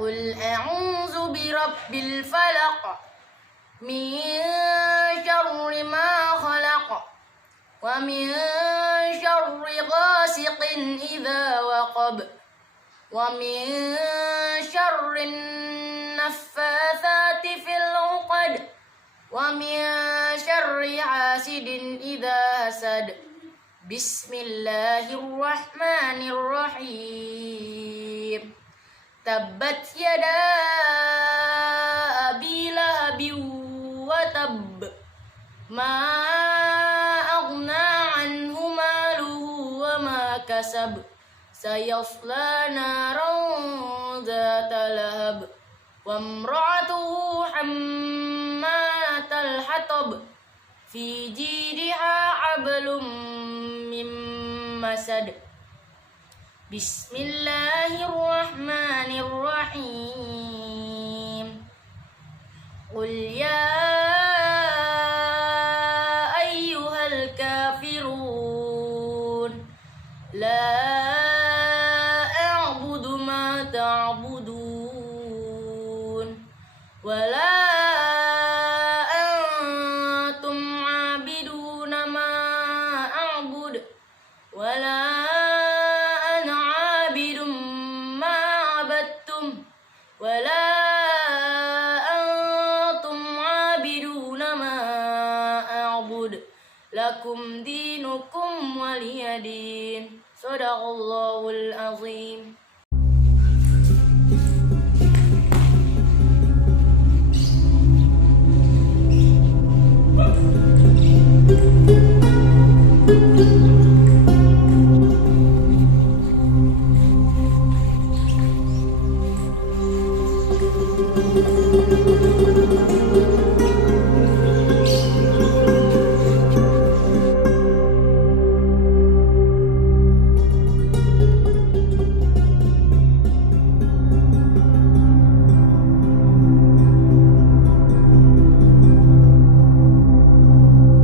قل أعوذ برب الفلق من شر ما خلق ومن شر غاسق إذا وقب ومن شر النفاثات في العقد ومن شر حاسد إذا حسد بسم الله الرحمن الرحيم تبت يدا أبي لهب وتب ما أغنى عنه ماله وما كسب سيصلى نارا ذات لهب وامرأته حمالة الحطب في جيدها حبل من مسد بسم الله الرحمن الرحيم قل يا أيها الكافرون لا أعبد ما تعبدون ولا أنتم عابدون ما أعبد ولا أنا عابد ما عبدتم ولا أنتم عابدون ما أعبد لكم دينكم ولي دين صدق الله العظيم.